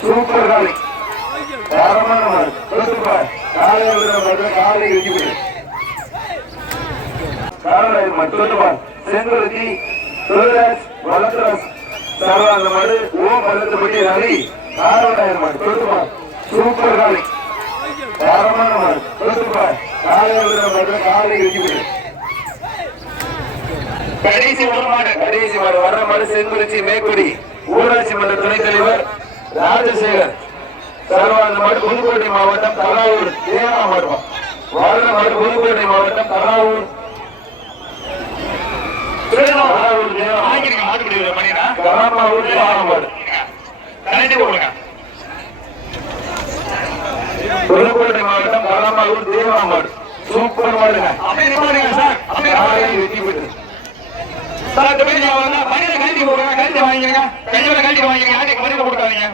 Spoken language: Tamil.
சூப்பர் காளி தரமான மாடு தொட்டுப்பா காலை காலை வெட்டி காலையில் மாடு தொட்டுப்பா செங்குருத்தி துளராஜ் வளர்த்தராஜ் சர்வா மாடு ஓ பள்ளத்துப்பட்டி ரவி காரோடாயிரம் மாடு தொட்டுப்பா சூப்பர் காளி தரமான மாடு தொட்டுப்பா காலையில் காலை வெட்டி கடைசி ஒரு மாடு கடைசி மாடு வர்ற மாடு செங்குறிச்சி மேக்குடி ராஜசேகர். சர்வாந்த மாடு புதுக்கோட்டை மாவட்டம் தலாவூர் தேவா மாடுவா வர்ற மாடு புதுக்கோட்டை மாவட்டம் பண்ணினா கலாமாவூர் தேவா மாடு புதுக்கோட்டை மாவட்டம் கலாமாவூர் தேவா மாடு சூப்பர் மாடுங்க. அப்படியே நிப்பாடுங்க கழட்டி போடுங்க கழட்டி வாங்கிருங்க கையோட கழட்டி வாங்கிருங்க யாருக்கு மணியில கொடுக்காதீங்க.